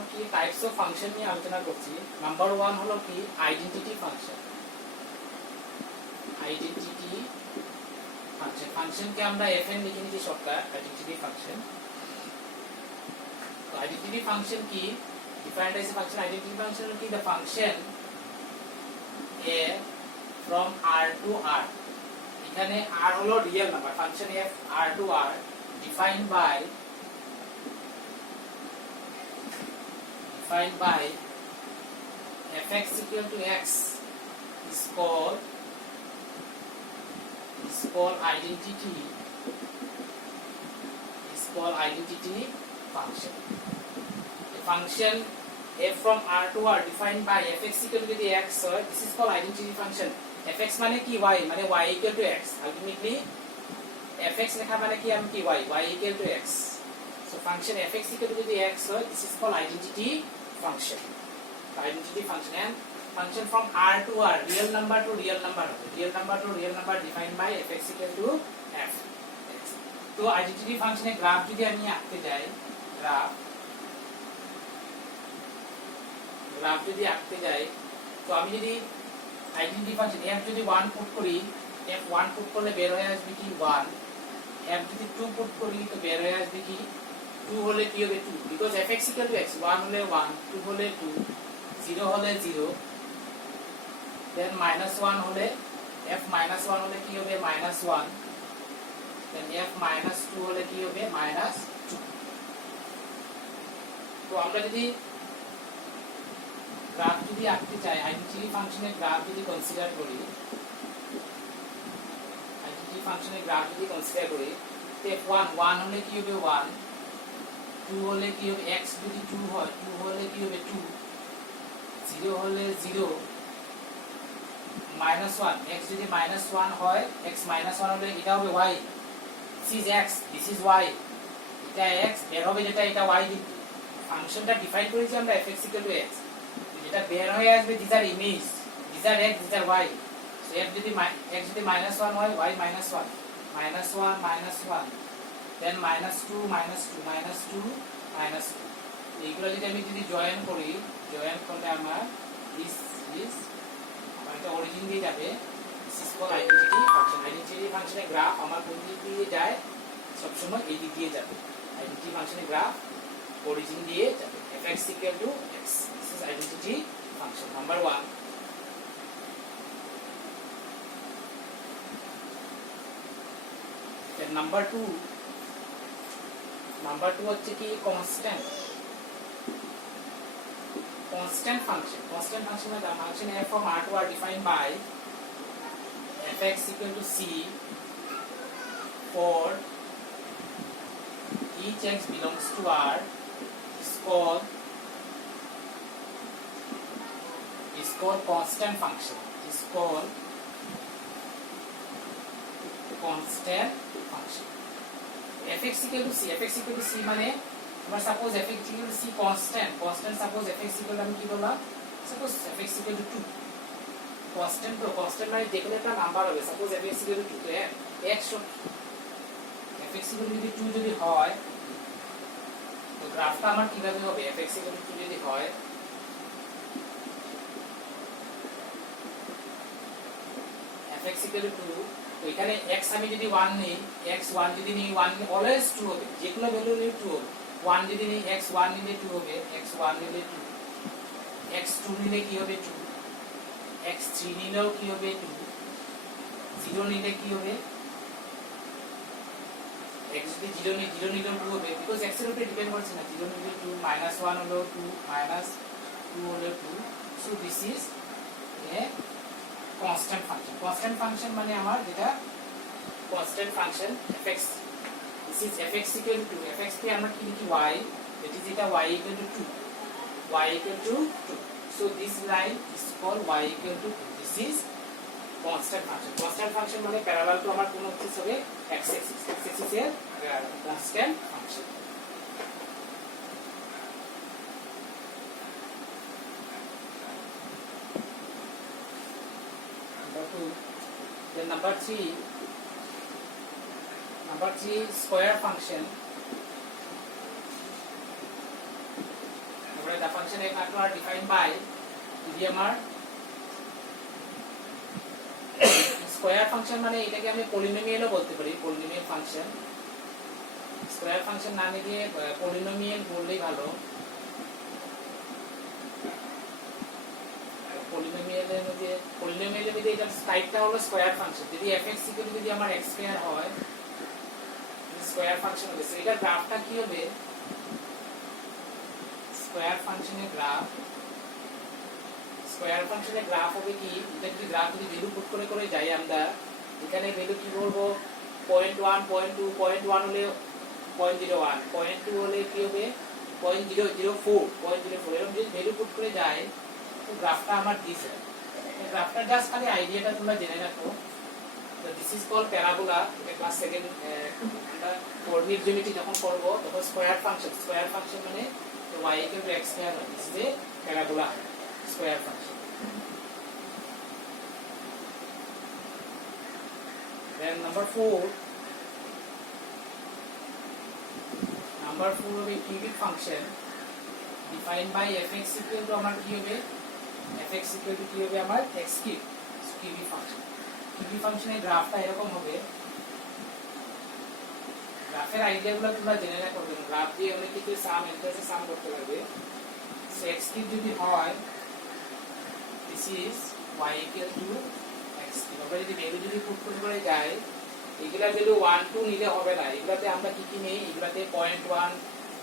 এখন কি types of function নিয়ে আলোচনা করছি। নাম্বার 1 হলো কি আইডেন্টিটি ফাংশন। আইডেন্টিটি ফাংশন, ফাংশনকে আমরা fn লিখে নিচ্ছি শর্টকাট আইডেন্টিটি ফাংশন। তো আইডেন্টিটি ফাংশন কি defined as a function, identity function কি the function a from r to r, এখানে r হলো real number, function f r to r defined by fx equal to x is called identity function. The function f from r to r defined by fx equal to x, so this is called identity function. fx মানে কি y, মানে y equal to x, ultimately fx লেখা মানে কি আমি কি y equal to x, so function fx equal to x, so this is called identity function. Identity function and function from r to r, real number to real number defined by fx equal to f. তো identity ফাংশনের graph যদি আমি আঁকতে যাই, graph যদি আঁকতে যাই, তো আমি যদি আইডেন্টিটি ফাংশন f যদি 1 পুট করি, f 1 পুট করলে বের হয়ে আসবে কি 1, f যদি 2 পুট করি তো বের হয়ে আসবে কি 2, হলে কি হবে 2, because fx equal to x, 1 হলে 1, 2 হলে 2, 0 হলে 0, then -1 হলে f -1 হলে কি হবে -1, then f -2 হলে কি হবে -2. তো আমরা যদি গ্রাফ যদি আঁকতে চাই, আইডেন্টিটি ফাংশনের গ্রাফ যদি কনসিডার করি, তো f1 হলে কি হবে 1, 2 হলে কি হবে x যদি 2 হয় 2 হলে কি হবে 2, 0 হলে 0, -1 x যদি -1 হয়, x -1 হলে এটা হবে y, this is x, this is y, এটা x বের হবে যেটা এটা y, কিন্তু ফাংশনটা ডিফাইন করেছি আমরা fx equal to x, যেটা বের হয়ে আসবে these are image, these are x, these are y, so f যদি x যদি -1 হয় y -1, -1, then -2, এইগুলো যদি আমি জয়েন করি, জয়েন করলে আমার this is আমার এটা অরিজিন দিয়ে যাবে, this is called identity function. Identity ফাংশনের গ্রাফ আমার কোন দিক দিয়ে যায়, সব সময় এই দিক দিয়ে যাবে, আইডেন্টিটি ফাংশনের গ্রাফ অরিজিন দিয়ে যাবে, fx equal to x, this is identity function number 1. then number 2 হচ্ছে কি constant function. Constant function মানে function f from r to r defined by fx equal to c for each x belongs to r is called constant function. fx equal to c মানে আমরা suppose fx equal to c constant suppose fx equal to আমি কি বললাম, suppose fx equal to 2, constant মানে যেকোনো একটা number হবে, suppose fx equal to 2, তো x fx equal to 2 যদি হয়, তো গ্রাফটা আমার কিভাবে হবে, fx equal to 2 যদি হয়, fx equal to 2, তো এখানে x আমি যদি 1 নেই, x 1 যদি নেই, 1 অলওয়েজ 2 হবে, যে কোনো ভ্যালু নিলে 2 হবে, 1 যদি নেই x 1 নিলে 2 হবে, x 1 নিলে 2, x 2 নিলে কি হবে 2, x 3 নিলেও কি হবে 2, 0 নিলে কি হবে, x যদি 0 নিলেও 2 হবে, বিকজ x এর উপরে ডিপেন্ড করছে না, 0 নিলে 2, -1 হলেও 2, -2 হলেও 2, so this is a constant function মানে আমার যেটা constant function fx, this is fx equal to, fx কে আমরা কি লিখি y, that is এটা y equal to 2, so this line is called y equal to 2, this is constant function মানে parallel to আমার কোন হচ্ছে হবে x axis এর constant function. Then number 3 square function. আমরা the function f are defined by যদি আমার square function মানে এটাকে আমি পলিনোমিয়ালও বলতে পারি, পলিনোমিয়াল ফাংশন। স্কয়ার ফাংশন না নিয়ে পলিনোমিয়াল বললেই ভালো। পলিনোমিয়ালের মধ্যে এটা টাইপটা হলো স্কয়ার ফাংশন। যদি fx যদি আমার x স্কয়ার হয়, স্কয়ার ফাংশন হবে। এটার গ্রাফটা কি হবে? স্কয়ার ফাংশনের গ্রাফ হবে কি, এটা যদি গ্রাফ যদি ভ্যালু পুট করে যাই আমরা, এখানে ভ্যালু কি বলবো 0.1 0.2 0.1 হলে 0.01 0.2 হলে কি হবে 0.004 0.04 এরকম যদি ভ্যালু পুট করে যায় তো গ্রাফটা আমার দিস হয়। গ্রাফটা জাস্ট খালি আইডিয়াটা তোমরা জেনে রাখো। তো দিস ইজ কল্ড প্যারাবোলা। এটা ক্লাস 2 আমরা কোঅর্ডিনেট জিওমেট্রি যখন করব তখন স্কয়ার ফাংশন মানে তো y x স্কয়ার হয়। This is a parabola square function. Then number 4 হবে cubic function defined by fx equal to আমার কি হবে fx equal to কি হবে আমার x cube cubic ফাংশনের গ্রাফটা এরকম হবে। গ্রাফের আইডিয়াগুলো তোমরা জেনে রাখো। গ্রাফ দিয়ে অনেক কিছু সাম করতে লাগবে। সো x cube যদি হয় this is y equal to x cube। আমরা যদি ভ্যালু যদি পুট করে যাই, এগুলা ভ্যালু 1 2 নিলে হবে না। এগুলাতে আমরা কি নেই, এগুলাতে 0.1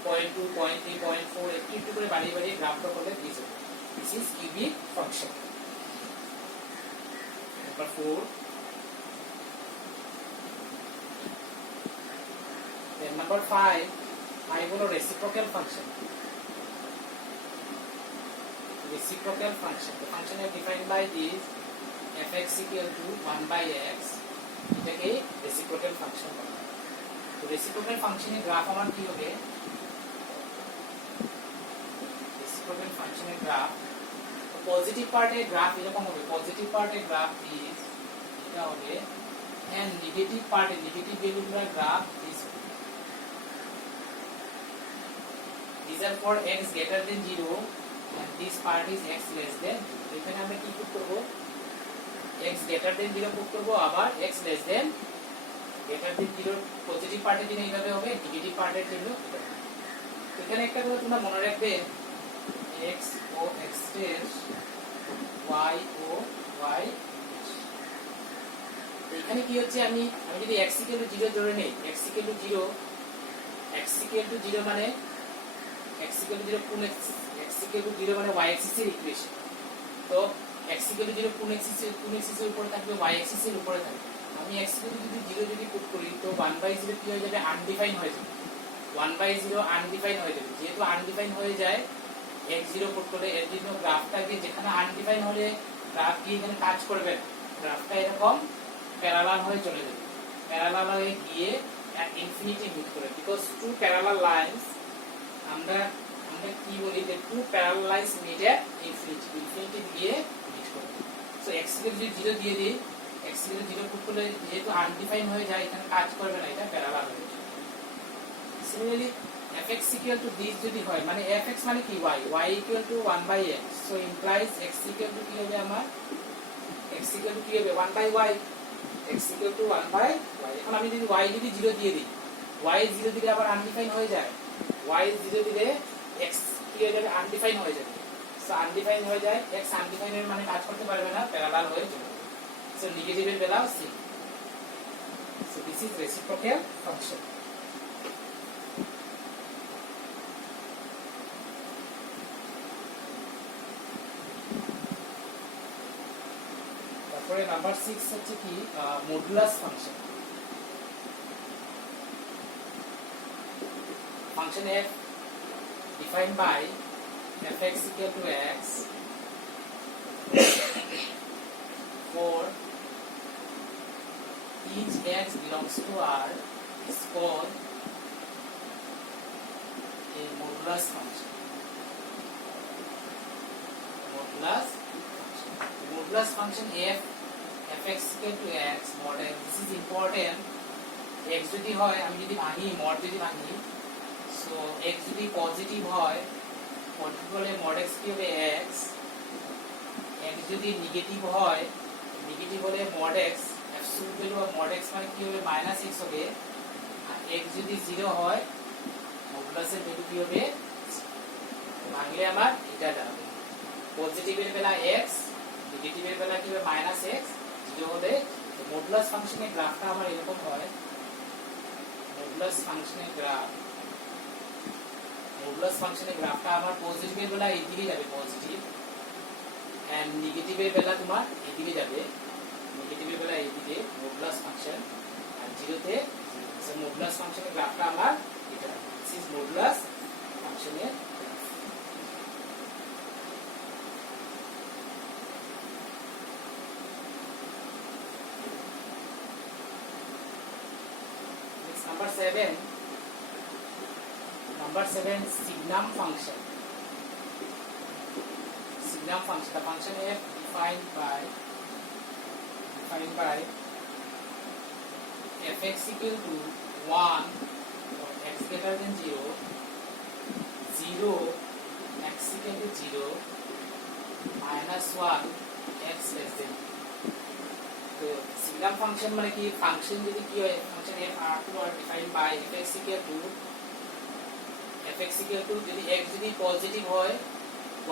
0.2 0.3 0.4 একটু করে বাড়িয়ে গ্রাফটা করলে দিস হবে। This is cubic function. Number 4 then number 5 হলো reciprocal function। Reciprocal function, the function is defined by this fx equal to 1 by x, এটাকে reciprocal function বলা হয়। তো reciprocal function এর গ্রাফ আমার কি হবে? reciprocal function এর গ্রাফ পজিটিভ পার্টের গ্রাফ এরকম হবে। পজিটিভ পার্টের গ্রাফ দিস এটা হবে, and নেগেটিভ পার্টের নেগেটিভ ভ্যালুগুলোর গ্রাফ দিস হবে। These are for x greater than 0 and this part is x less than 0. এখানে আমরা কি পুট করব? x greater than 0 পুট করব, আবার x less than greater than 0 positive পার্টের জন্য এইভাবে হবে, নেগেটিভ পার্টের জন্য এটা হবে। এখানে একটা কথা তোমরা মনে রাখবে, x ও x ড্যাশ y ও y ড্যাশ। এখানে কি হচ্ছে, আমি যদি x equal to 0 ধরে নেই, x equal to 0 মানে x equal to 0 কোন x equal to 0 মানে y axis এর ইকুয়েশন। তো x equal to 0 কোন axis এর উপরে থাকবে, y axis এর উপরে থাকবে। আমি x equal to 0 যদি পুট করি তো 1/0 কি হয়ে যাবে, আনডিফাইন হয়ে যাবে। 1/0 আনডিফাইন হয়ে যাবে। যেহেতু আনডিফাইন হয়ে যায়, x0 পুট করলে এর জন্য গ্রাফটাকে যেখানে আনডিফাইন হলে গ্রাফ কি এখানে কাজ করবে না, গ্রাফটা এরকম প্যারালাল হয়ে চলে যাবে। প্যারালাল হয়ে গিয়ে ইনফিনিটি মিট করে, বিকজ টু প্যারালাল লাইনস আমরা কি বলি যে টু প্যারালাল লাইনস মিট এট ইনফিনিটি দিয়ে মিট করে। সো x কে যদি 0 দিয়ে দিই, x কে 0 পুট করলে যেহেতু আনডিফাইন হয়ে যায় এখানে কাজ করবে না, এটা প্যারালাল হয়ে যাবে। Similarly fx equal to this যদি হয়, মানে fx মানে কি y equal to 1 by x, so implies x equal to কি হবে আমার, x equal to কি হবে 1 by y, x equal to 1 by y। এখন আমি যদি y যদি 0 দিয়ে দিই, y 0 দিলে আবার আনডিফাইন হয়ে যায়, y 0 দিলে x কি হয়ে যাবে, আনডিফাইন হয়ে যাবে। সো আনডিফাইন হয়ে যায়, x আনডিফাইন এর মানে কাজ করতে পারবে না, প্যারালাল হয়ে চলে যাবে। সো নেগেটিভের বেলাও same. So this is reciprocal function. তারপরে নাম্বার 6 হচ্ছে কি modulus function. Function f defined by fx equal to x for each x belongs to R is called a modulus function. Modulus function f fx equal to x mod x. This is important. x যদি হয়, আমি যদি ভাঙি, mod যদি ভাঙি, so x যদি positive হয় positive হলে mod x কি হবে x, x যদি নেগেটিভ হয়, নেগেটিভ হলে mod x absolute value of mod x মানে কি হবে -x হবে, আর x যদি 0 হয় মডুলাসের ভ্যালু কি হবে, ভাঙলে আমার এটা দাঁড়াবে পজিটিভের বেলা x, নেগেটিভের বেলা কি হবে -x, 0 হলে মডুলাস ফাংশনের গ্রাফটা আমার এরকম হয়, মডুলাস ফাংশনের গ্রাফটা আমার পজিটিভের বেলা এই দিকে যাবে পজিটিভ, এন্ড নেগেটিভের বেলা তোমার এই দিকে যাবে, নেগেটিভের বেলা এই দিকে মডুলাস ফাংশন, আর 0 তে সো মডুলাস ফাংশনের গ্রাফটা আমার এটা, দিস ইজ মডুলাস ফাংশনের graph. Number 7 signum function. Signum function, the function f defined by fx equal to 1 or x greater than 0, 0 x equal to 0, -1 x less than 0. তো সিগনাম function মানে কি, function যদি কি হয়, function f r2 are defined by fx equal to যদি x যদি positive হয়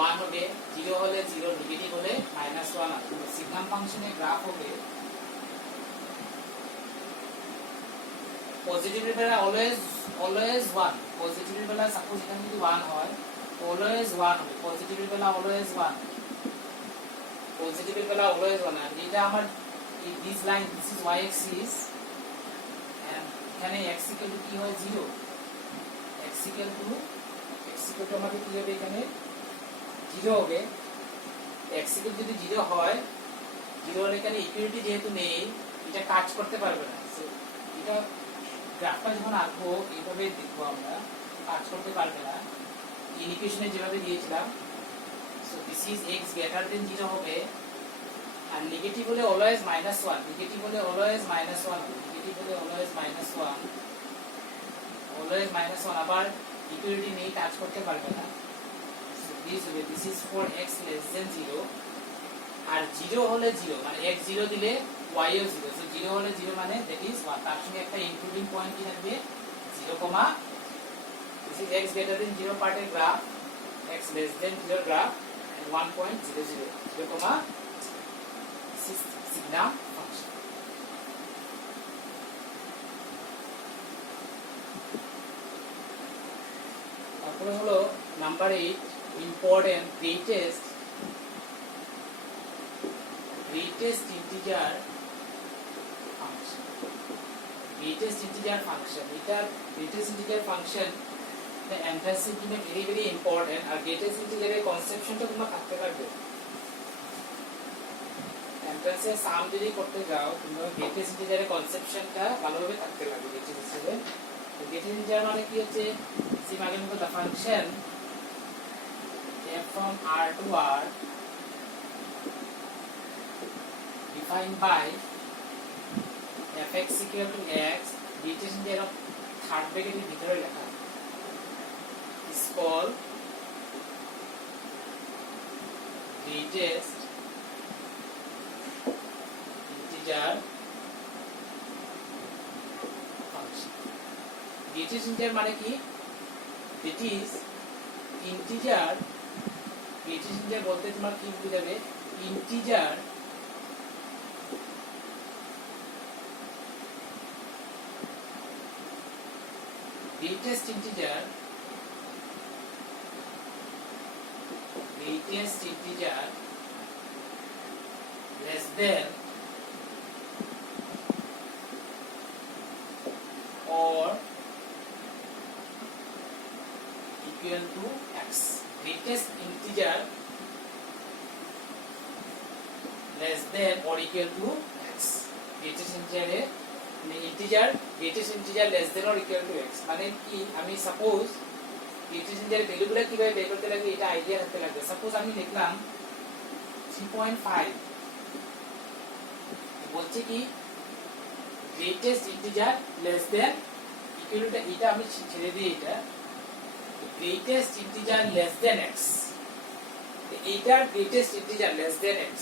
1 হবে, 0 হলে 0, নেগেটিভ হলে -1 হবে। সিগনাম ফাংশনের গ্রাফ হবে পজিটিভের বেলা অলওয়েজ 1, পজিটিভের বেলা সাপোজ এখানে যদি 1 হয় অলওয়েজ 1 হবে, পজিটিভের বেলা অলওয়েজ 1, পজিটিভের বেলা অলওয়েজ 1, আর এটা আমার this line, this is y axis, and এখানে x equal to কি হয় 0, x equal to আমাদের কি হবে এখানে 0 হবে, x equal যদি 0 হয়, 0 হলে এখানে ইকুয়ালিটি যেহেতু নেই এটা কাজ করতে পারবে না, সো এটা গ্রাফটা যখন আঁকবো এইভাবে দেখবো আমরা, কাজ করতে পারবে না ইকুয়েশনে যেভাবে দিয়েছিলাম। So this is x greater than 0 হবে, আর নেগেটিভ হলে অলওয়েজ -1, নেগেটিভ হলে অলওয়েজ -1 হবে, নেগেটিভ হলে অলওয়েজ -1, আবার ইকুয়ালিটি নেই কাজ করতে পারবে না, so this is for x less than 0, আর 0 হলে 0 মানে x 0 দিলে y ও 0, সো 0 হলে 0 মানে দ্যাট ইজ 1, তার সঙ্গে একটা ইনক্লুডিং পয়েন্ট কি থাকবে 0, this is x greater than 0 পার্টের graph, x less than 0 graph, and 1.00, 0, signum function. তারপরে হলো number 8 important greatest integer function. Greatest integer function, এটা গ্রেটেস্ট ইন্টিজার ফাংশন এন্ট্রান্সের জন্য ভেরি ইম্পর্টেন্ট, আর গ্রেটেস্ট ইন্টিজারের কনসেপশনটা তোমরা থাকতে পারবে। এন্ট্রান্সে সাম যদি করতে যাও তোমরা গ্রেটেস্ট ইন্টিজারের কনসেপশনটা ভালোভাবে থাকতে লাগবে। গ্রেটেস্ট হিসেবে গ্রেটেস্ট ইন্টিজার মানে কি হচ্ছে, সেম আগের মতো the function f from r to r defined by fx equal to x, greatest integer third ব্র্যাকেটের ভিতরে লেখা is called greatest integer function. Greatest integer মানে কি, that is integer, greatest integer বলতে তোমার কি বুঝাবে, integer greatest integer less than or equal to x. Greatest integer less than or equal to x. Greatest integer greatest integer less than or equal to x মানে কি, আমি suppose greatest ইন্টিজারের ভ্যালুগুলো কিভাবে বের করতে লাগবে এটা আইডিয়া রাখতে লাগবে। সাপোজ আমি লিখলাম 3.5, বলছে কি greatest integer less than equal to, এটা আমি ছেড়ে দিই, এটা greatest integer less than x, এইটার greatest integer less than x,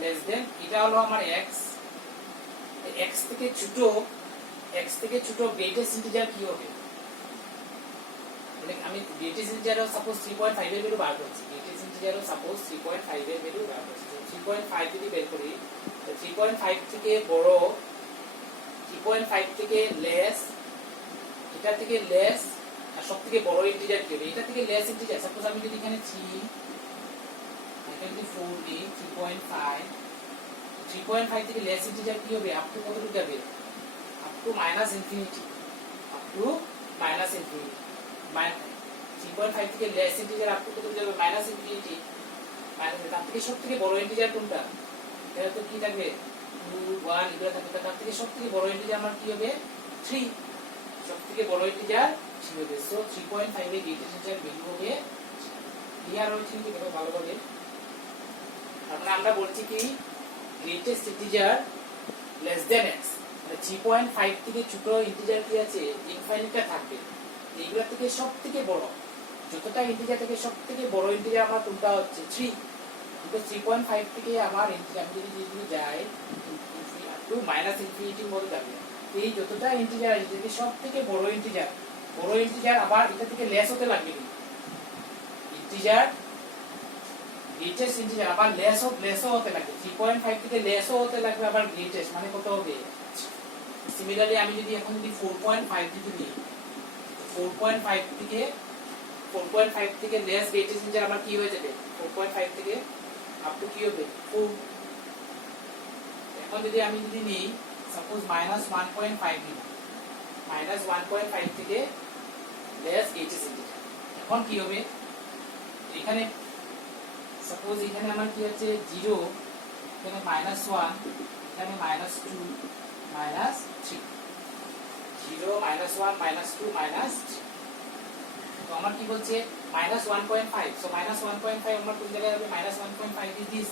less than এটা হলো আমার x, x থেকে ছোট গ্রেটেস্ট ইন্টিজার কি হবে? আমি গ্রেটেস্ট ইন্টিজার সাপোজ 3.5 এর ভ্যালু বার করছি, গ্রেটেস্ট ইন্টিজার সাপোজ 3.5 এর ভ্যালু বার করছি। 3.5 যদি বের করি, 3.5 থেকে বড়, 3.5 থেকে লেস, এটা থেকে লেস, আর সবথেকে বড় ইন্টিজার কি হবে? এটা থেকে লেস ইন্টিজার সাপোজ আমি যদি এখানে 3, এখানে যদি 4 দিই, 3.5 থেকে লেস ইন্টিজার কি হবে? আপ টু কতটুকু যাবে? Up to minus infinity, up to minus infinity. 3.5 থেকে লেস ইন্টিজার আপ টু কত যাবে? Minus infinity. তার থেকে সবথেকে বড় ইন্টিজার কোনটা? এটা তো কি থাকবে? 2, 1 এগুলো থাকবে। তার থেকে সবথেকে বড় ইন্টিজার আমার কি হবে? 3। সবথেকে বড় ইন্টিজার 3 হবে। সো 3.5 এর গ্রেটেস্ট ইন্টিজার ভ্যালু হবে। ক্লিয়ার হয়েছে কি এটা ভালোভাবে? তাহলে আমরা বলছি কি greatest integer less than x, মানে 3.5 থেকে ছোট ইন্টিজার কি আছে? ইনফাইনাইটটা থাকবে। এইগুলা থেকে সবথেকে বড়, যতটা ইন্টিজার থেকে সবথেকে বড় ইন্টিজার আমার কোনটা হচ্ছে? 3। কিন্তু 3.5 থেকে আমার ইন্টিজার যদি যায় আপ টু মাইনাস ইনফিনিটির মধ্যে যাবে। এই যতটা ইন্টিজার আছে থেকে সবথেকে বড় ইন্টিজার আবার এটা থেকে লেস হতে লাগবে। ইন্টিজার গ্রেটেস্ট ইন্টিজার আবার লেসও হতে লাগবে। 3.5 থেকে লেসও হতে লাগবে, আবার গ্রেটেস্ট মানে কত হবে? সিমিলারলি আমি যদি এখন যদি 4.5 যদি নিই, 4.5 থেকে লেস গ্রেটেস্ট ইন্টিজার আমার কি হয়ে যাবে? 4.5 থেকে আপ টু কি হবে? 4। এখন যদি আমি যদি নিই সাপোজ -1.5 নিই, -1.5 থেকে লেস গ্রেটেস্ট ইন্টিজার, এখন কি হবে? এখানে সাপোজ এখানে আমার কি আছে? 0, এখানে -1, এখানে -2, -3, 0, -1, -2, -3। তো আমার কি বলছে? -1.5। সো -1.5 আমার কোন জায়গায় হবে? -1.5 ইজ দিস,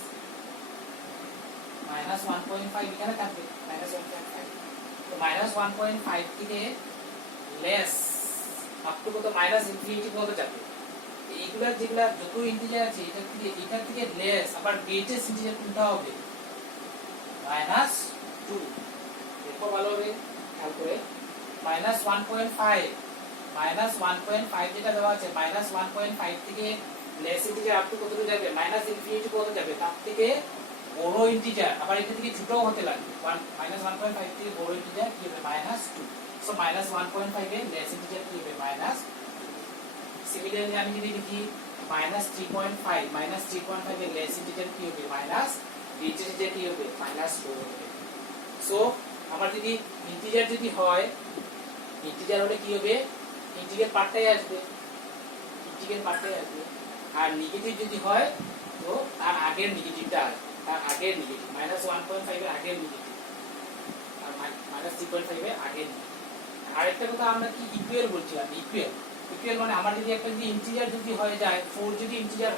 -1.5 এখানে থাকবে, -1.5। তো -1.5 থেকে লেস আপ টু কত? মাইনাস ইনফিনিটি কত যাবে? এইগুলা যেগুলা যত ইন্টিজার আছে এটা থেকে লেস আবার গ্রেটেস্ট ইন্টিজার কোনটা হবে? -2। দেখো ভালোভাবে খেয়াল করে, -1.5 যেটা দেওয়া আছে, -1.5 থেকে লেস ইন্টিজার আপ টু কত যাবে? মাইনাস ইনফিনিটি কত যাবে? তার থেকে বড় ইন্টিজার আবার এটা থেকে ছোটও হতে লাগবে। -1.5 থেকে বড় ইন্টিজার কি হবে? -2। সো -1.5 এর লেস ইন্টিজার কি হবে? -2। সিমিলারলি আমি যদি লিখি -3.5 এর লেস ইন্টিজার কি হবে? গ্রেটেস্ট ইন্টিজার কি হবে? -4 হবে। সো আমার যদি ইন্টিজার যদি হয়, ইন্টিজার হলে কি হবে? ইন্টিগ্রাল পার্টটাই আসবে, আর নেগেটিভ যদি হয় তো তার আগের নেগেটিভটা আসবে, তার আগের নেগেটিভ, -1.5 এর আগের নেগেটিভ, আর -3.5 এর আগের নেগেটিভ। আরেকটা কথা আমরা কি ইকুয়াল বলছিলাম? ইকুয়াল মানে আমার যদি একটা যদি ইন্টিজার যদি হয়ে যায়, 4 যদি ইন্টিজার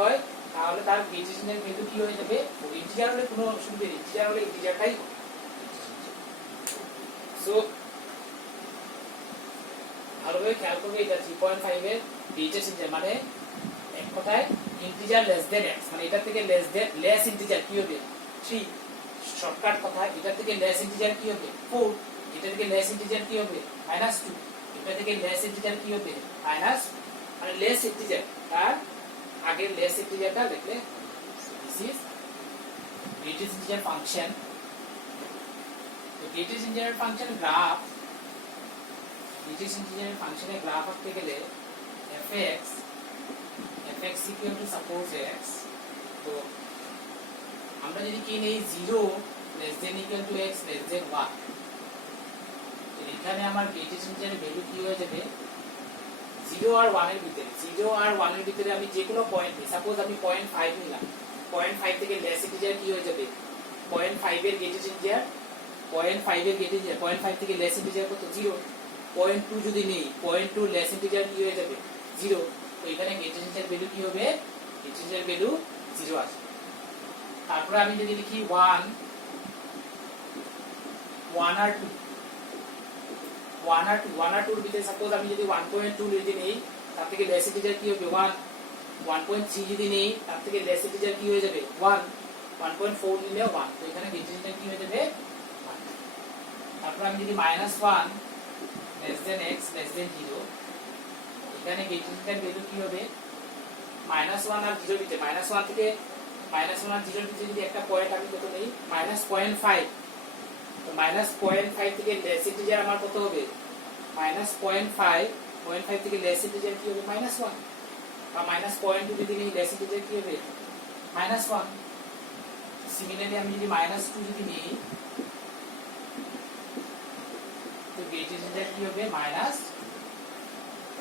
হয়, তাহলে তার গ্রেটেস্ট ইন্টিজার ভ্যালু কি হয়ে যাবে? ইন্টিজার হলে কোনো অসুবিধা নেই, ইন্টিজার হলে ইন্টিজারটাই হবে। সো ভালোভাবে খেয়াল করবে, এটা 3.5 এর গ্রেটেস্ট ইন্টিজার মানে এক কথায় ইন্টিজার লেস দেন x, মানে এটা থেকে লেস ইন্টিজার কি হবে? 3। শর্টকাট কথা, এটা থেকে লেস ইন্টিজার কি হবে? 4। এটা থেকে লেস ইন্টিজার কি হবে? -2। এটা থেকে লেস ইন্টিজার কি হবে? মানে লেস ইন্টিজার তার আগের লেস ইন্টিজারটা লিখলে this is greatest integer function. তো greatest integer function graph, greatest integer ফাংশনের গ্রাফ আঁকতে গেলে fx equal to suppose x, তো আমরা যদি কি নেই 0 less than equal to x less than 1, এখানে আমার গ্রেটেস্ট ইন্টিজারের ভ্যালু কি হয়ে যাবে? 0 আর 1 এর ভিতরে, 0 আর 1 এর ভিতরে আমি যে কোনো পয়েন্ট নিই, সাপোজ আমি 0.5 নিলাম, 0.5 থেকে লেস ইন্টিজার কি হয়ে যাবে? 0.5 এর গ্রেটেস্ট ইন্টিজার, 0.5 এর গ্রেটেস্ট ইন্টিজার, 0.5 থেকে লেস ইন্টিজার কত? 0। 0.2 যদি নেই, 0.2 লেস ইন্টিজার কি হয়ে যাবে? 0। তো এখানে গ্রেটেস্ট ইন্টিজার ভ্যালু কি হবে? গ্রেটেস্ট ইন্টিজার ভ্যালু 0 আসবে। তারপরে আমি যদি লিখি 1 আর 2, 1 আর 2 এর ভিতরে সাপোজ আমি যদি 1.2 যদি নেই তার থেকে লেস ইন্টিজার কি হবে 1, 1.3 যদি নেই তার থেকে লেস ইন্টিজার কি হয়ে যাবে 1, 1.4 নিলে 1, তো এখানে গেট ইন্টিজার কি হয়ে যাবে 1। তারপর আমি যদি -1 less than x less than 0, এখানে গেট ইন্টিজার ভ্যালু কি হবে -1 আর 0 ভিতরে -1 থেকে -1 আর 0 ভিতরে যদি একটা পয়েন্ট আমি কত নেই -0.5, তো -0.5 থেকে লেস ইন্টিজার আমার কত হবে -0.5 থেকে লেস ইন্টিজার কি হবে -1, বা -0.2 যদি নেই লেস ইন্টিজার কি হবে -1। সিমিলারলি আমি যদি -2 যদি নিই তো গেট ইন্টিজার কি হবে মাইনাস,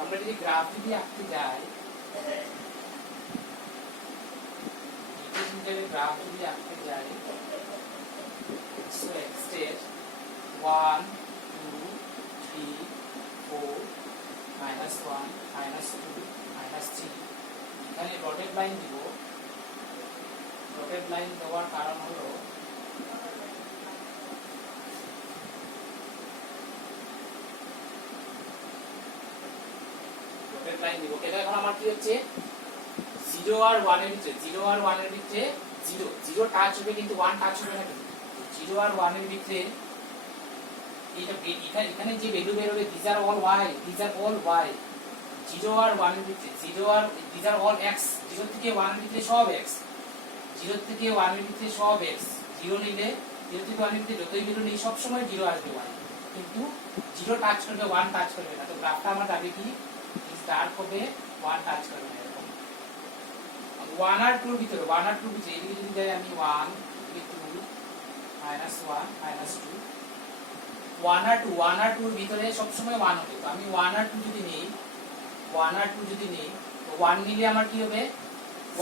আমরা যদি গ্রাফ যদি আঁকতে যাই গ্রাফ যদি আঁকতে যাই সো এক্সটেন্ড 1 2 3 4 -1 -2 -3, এখানে ডটেড লাইন দিব। ডটেড লাইন দেওয়ার কারণ হলো ডটেড লাইন দিব এটা এখন আমার কি হচ্ছে 0 আর 1 এর ভিতরে 0 আর 1 এর ভিতরে 0 টাচ হবে কিন্তু 1 টাচ হবে না, কিন্তু 0 আর 1 এর ভিতরে এখানে যে ভ্যালু বের হবে these are all y, 0 আর 1 এর ভিতরে 0 আর these are all x, 0 থেকে 1 এর ভিতরে সব x, 0 থেকে 1 এর ভিতরে সব x, 0 নিলে 0 থেকে 1 এর ভিতরে যতই ভ্যালু নেই সব সময় 0 আসবে y, কিন্তু 0 টাচ করবে 1 টাচ করবে না। তো গ্রাফটা আমার যাবে কি স্টার্ট হবে 1 টাচ করবে না এরকম। 1 আর 2 এর ভিতরে 1 আর 2 এর ভিতরে এদিকে যদি যাই আমি 1 এদিকে 2 -1 -2 1 আর 2 এর ভিতরে সব সময় 1 হবে। তো আমি 1 আর 2 যদি নেই 1 আর 2 যদি নেই তো 1 নিলে আমার কি হবে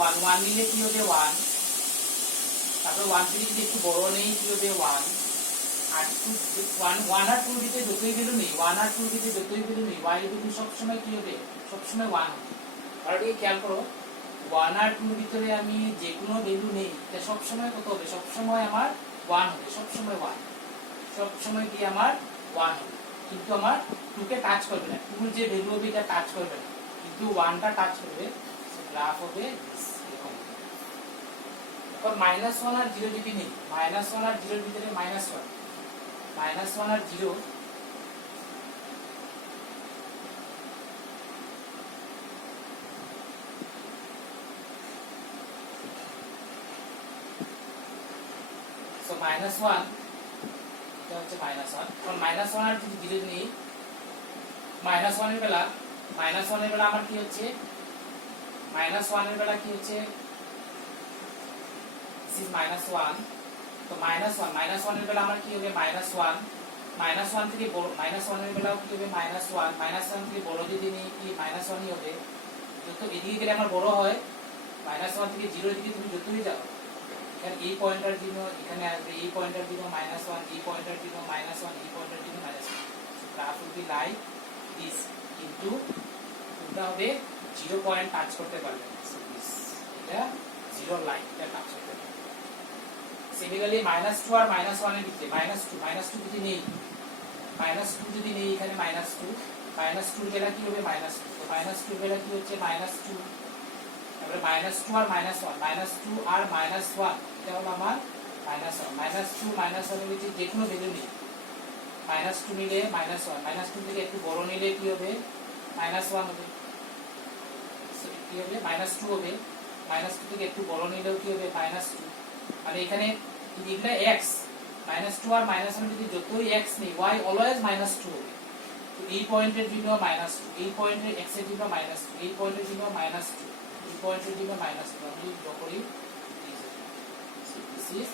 1 নিলে কি হবে 1, তারপর 1 থেকে যদি একটু বড় নেই কি হবে 1 আর 1 আর 2 এর ভিতরে যতই ভ্যালু নেই 1 আর 2 এর ভিতরে যতই ভ্যালু নেই y এর ভ্যালু সব সময় কি হবে সব সময় 1 হবে। আর এই খেয়াল করো 1 আর 2 এর ভিতরে আমি যে কোনো ভ্যালু নেই এটা সব সময় কত হবে সব সময় আমার 1 হবে, সব সময় 1, সব সময় কি আমার 1 হবে, কিন্তু আমার 2 কে টাচ করবে না, 2 যে ভ্যালু হবে এটা টাচ করবে না, কিন্তু 1 টা টাচ করবে। সো গ্রাফ হবে এরকম। এখন -1 আর 0 যদি নেই -1 আর 0 এর ভিতরে -1 আর 0 সো -1 এটা হচ্ছে -1, এখন -1 আর যদি 0 নেই -1 এর বেলা আমার কি হচ্ছে -1 এর বেলা কি হচ্ছে this is -1, তো -1 এর বেলা আমার কি হবে -1 থেকে বড় -1 এর বেলাও কি হবে -1 থেকে বড় যদি নেই কি -1 ই হবে, যত এদিকে গেলে আমার বড় হয় -1 থেকে 0 এর দিকে তুমি যতই যাও এখানে এই পয়েন্টার জন্য এখানে আসবে, এই পয়েন্টার জন্য -1, এই পয়েন্টার জন্য -1, এই পয়েন্টার জন্য -1। So graph will be like this, কিন্তু এটা হবে 0 পয়েন্ট টাচ করতে পারবে না, সো দিস এটা 0 লাইন এটা টাচ করতে পারবে। সিমিলারলি -2 আর -1 এর ভিতরে -2 যদি নেই এখানে -2 এর বেলা কি হবে -2, তো -2 এর বেলা কি হচ্ছে -2, তারপরে -2 আর -1 আর -1 এটা হলো আমার -1 -2 এর ভিতরে যে কোনো ভ্যালু নেই -2 নিলে -1 থেকে একটু বড় নিলে কি হবে -1 হবে, সো কি হবে -2 হবে, -2 থেকে একটু বড় নিলেও কি হবে -2, মানে এখানে এগুলা x -2 আর -1 যদি যতই x নেই y অলওয়েজ -2 হবে। তো এই পয়েন্টের জন্য -2, এই পয়েন্টের x এর জন্য -2, এই পয়েন্টের জন্য -2, এই পয়েন্টের জন্য -2, আমি ড্র করি। So this is